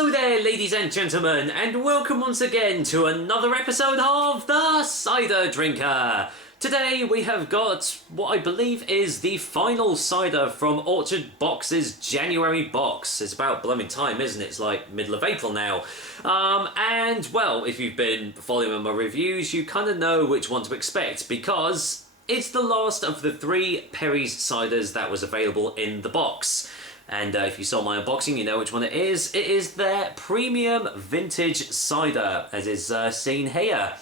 Hello there, ladies and gentlemen, and welcome once again to another episode of The Cider Drinker. Today we have got what I believe is the final cider from Orchard Box's January box. It's about blooming time, isn't it? It's like middle of April now. And, well, if you've been following my reviews, you kind of know which one to expect, because it's the last of the 3 Perry's ciders that was available in the box. And if you saw my unboxing, you know which one it is. It is their premium vintage cider, as is seen here.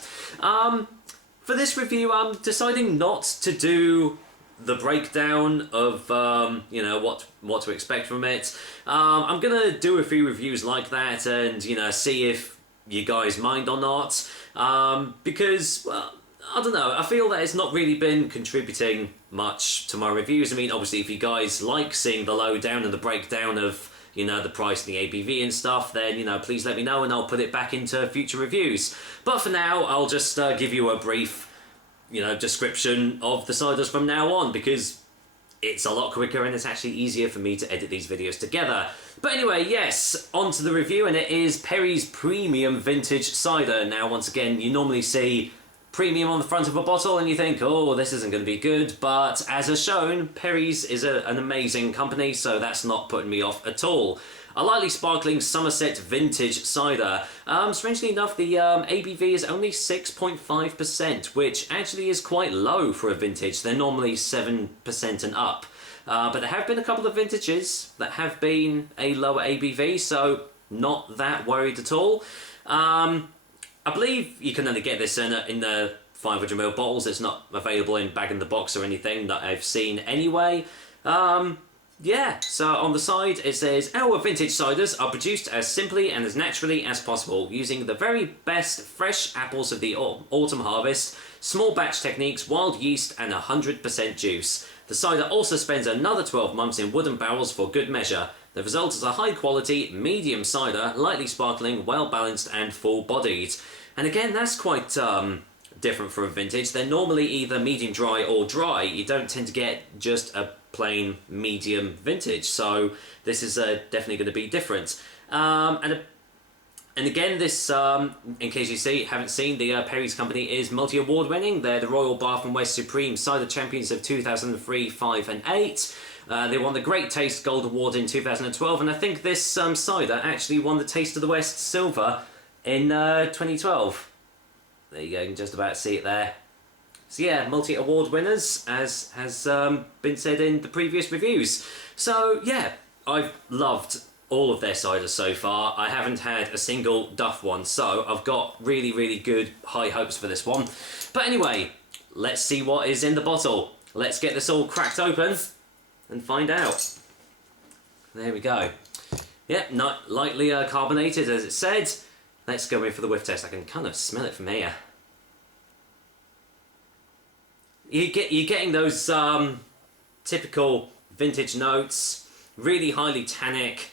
For this review, I'm deciding not to do the breakdown of, you know, what to expect from it. I'm going to do a few reviews like that and, you know, see if you guys mind or not. Because, well, I don't know, I feel that it's not really been contributing much to my reviews. I mean, obviously, if you guys like seeing the lowdown and the breakdown of, you know, the price and the ABV and stuff, then, you know, please let me know and I'll put it back into future reviews. But for now, I'll just give you a brief, you know, description of the ciders from now on, because it's a lot quicker and it's actually easier for me to edit these videos together. But anyway, yes, on to the review, and it is Perry's Premium Vintage Cider. Now, once again, you normally see premium on the front of a bottle and you think, oh, this isn't going to be good, but as is shown, Perry's is an amazing company, so that's not putting me off at all. A lightly sparkling Somerset vintage cider. Strangely enough, the ABV is only 6.5%, which actually is quite low for a vintage. They're normally 7% and up. But there have been a couple of vintages that have been a lower ABV, so not that worried at all. I believe you can only get this in the 500ml bottles. It's not available in bag-in-the-box or anything that I've seen anyway. Yeah, so on the side it says, our vintage ciders are produced as simply and as naturally as possible, using the very best fresh apples of the autumn harvest, small batch techniques, wild yeast and 100% juice. The cider also spends another 12 months in wooden barrels for good measure. The result is a high quality, medium cider, lightly sparkling, well balanced and full bodied. And again, that's quite different for a vintage. They're normally either medium dry or dry. You don't tend to get just a plain medium vintage, so this is definitely going to be different. And again, this, in case you haven't seen, the Perry's company is multi-award winning. They're the Royal Bath and West Supreme Cider Champions of 2003, 5 and 8. They won the Great Taste Gold Award in 2012, and I think this cider actually won the Taste of the West Silver in 2012. There you go, you can just about see it there. So yeah, multi-award winners, as has been said in the previous reviews. So yeah, I've loved all of their ciders so far. I haven't had a single duff one, so I've got really, really good high hopes for this one. But anyway, let's see what is in the bottle. Let's get this all cracked open and find out. There we go. Yep, not lightly carbonated, as it said. Let's go in for the whiff test. I can kind of smell it from here. You're getting those typical vintage notes, really highly tannic,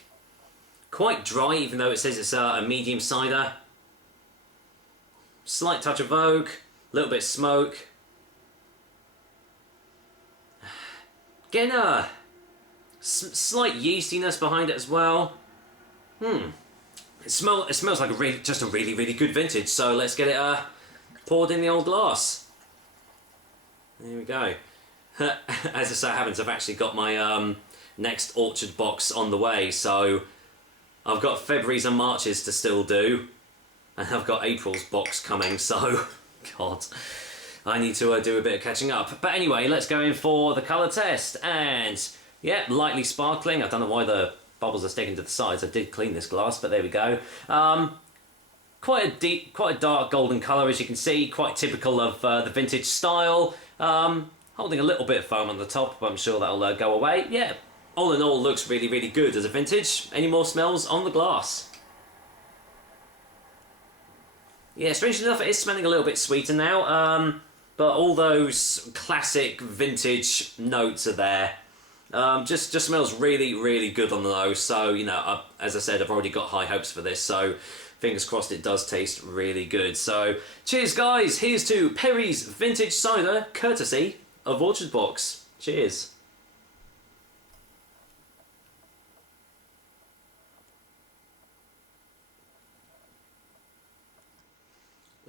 quite dry even though it says it's a medium cider. Slight touch of oak, a little bit of smoke. Getting a slight yeastiness behind it as well. It smells like just a really, really good vintage, so let's get it poured in the old glass. There we go. As it so happens, I've actually got my next Orchard box on the way, so I've got February's and March's to still do, and I've got April's box coming, so God, I need to do a bit of catching up. But anyway, let's go in for the colour test, and yeah, lightly sparkling. I don't know why the bubbles are sticking to the sides. I did clean this glass, but there we go. Quite a dark golden colour, as you can see, quite typical of the vintage style. Holding a little bit of foam on the top, but I'm sure that'll go away. Yeah, all in all, looks really, really good as a vintage. Any more smells on the glass? Yeah, strangely enough, it is smelling a little bit sweeter now, but all those classic vintage notes are there. Just smells really, really good on the nose. So, you know, as I said, I've already got high hopes for this, so fingers crossed it does taste really good. So, cheers guys, here's to Perry's Vintage Cider, courtesy of Orchard Box. Cheers.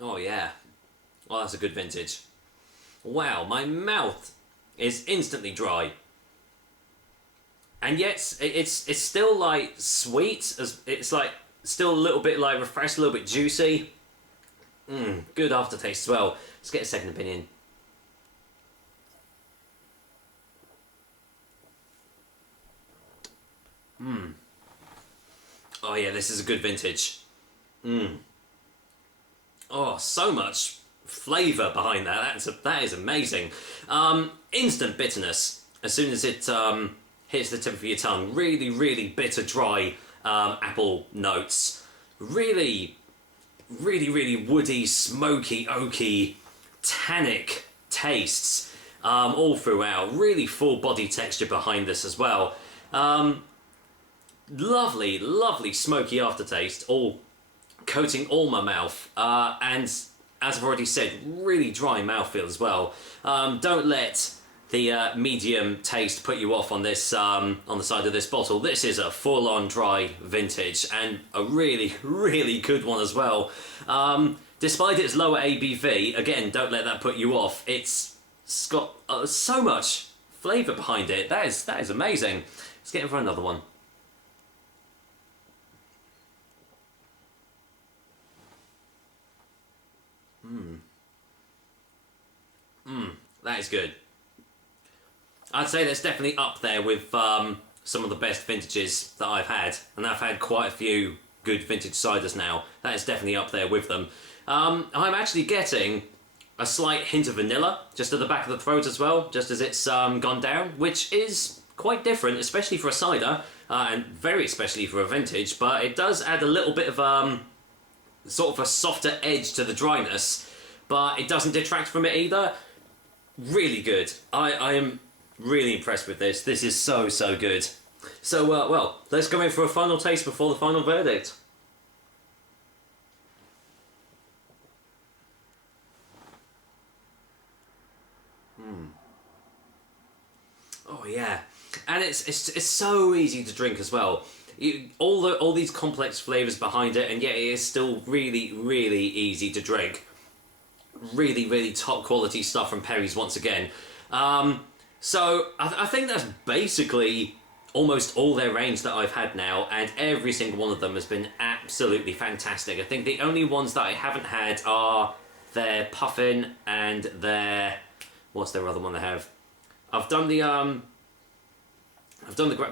Oh yeah. Oh, that's a good vintage. Wow, my mouth is instantly dry. And yet, it's still like sweet, as it's like still a little bit like refreshed, a little bit juicy. Good aftertaste as well. Let's get a second opinion. Oh yeah, this is a good vintage. Oh, so much flavour behind that. That is amazing. Instant bitterness as soon as it hits the tip of your tongue. Really, really bitter, dry apple notes. Really, really, really woody, smoky, oaky, tannic tastes all throughout. Really full body texture behind this as well. Lovely, lovely smoky aftertaste, all coating all my mouth. And as I've already said, really dry mouthfeel as well. Don't let the medium taste put you off on this on the side of this bottle. This is a full-on dry vintage and a really, really good one as well. Despite its lower ABV, again, don't let that put you off. It's got so much flavour behind it. That is amazing. Let's get in for another one. That is good. I'd say that's definitely up there with some of the best vintages that I've had, and I've had quite a few good vintage ciders now. That is definitely up there with them. I'm actually getting a slight hint of vanilla just at the back of the throat as well, just as it's gone down, which is quite different, especially for a cider, and very especially for a vintage, but it does add a little bit of sort of a softer edge to the dryness, but it doesn't detract from it either. Really good. I am really impressed with this. This is so, so good. So, well, let's go in for a final taste before the final verdict. Oh yeah, and it's so easy to drink as well. All these complex flavours behind it, and yet it is still really, really easy to drink. Really, really top quality stuff from Perry's once again. So I think that's basically almost all their range that I've had now, and every single one of them has been absolutely fantastic. I think the only ones that I haven't had are their puffin and their... what's their other one they have? I've done the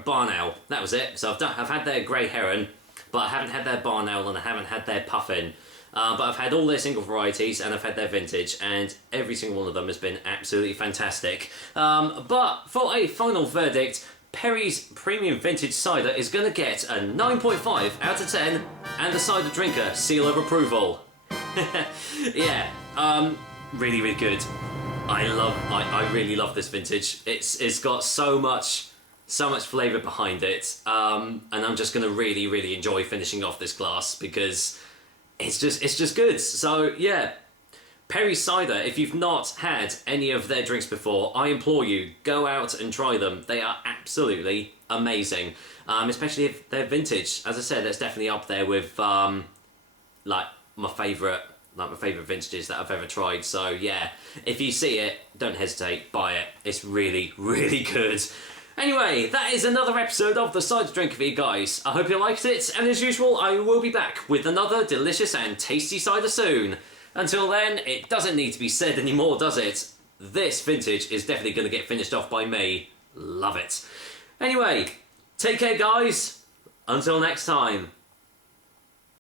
barn owl. That was it. So I've had their grey heron, but I haven't had their barn owl and I haven't had their puffin. But I've had all their single varieties and I've had their vintage, and every single one of them has been absolutely fantastic. But for a final verdict, Perry's Premium Vintage Cider is going to get a 9.5 out of 10 and the Cider Drinker seal of approval. Yeah, really, really good. I really love this vintage. It's got so much flavour behind it, and I'm just going to really, really enjoy finishing off this glass because it's just good. So yeah, Perry's Cider, if you've not had any of their drinks before, I implore you, go out and try them. They are absolutely amazing, especially if they're vintage. As I said, that's definitely up there with like my favourite vintages that I've ever tried. So yeah, if you see it, don't hesitate, buy it. It's really, really good. Anyway, that is another episode of the Cider Drinker for you guys. I hope you liked it, and as usual, I will be back with another delicious and tasty cider soon. Until then, it doesn't need to be said anymore, does it? This vintage is definitely going to get finished off by me. Love it. Anyway, take care, guys. Until next time.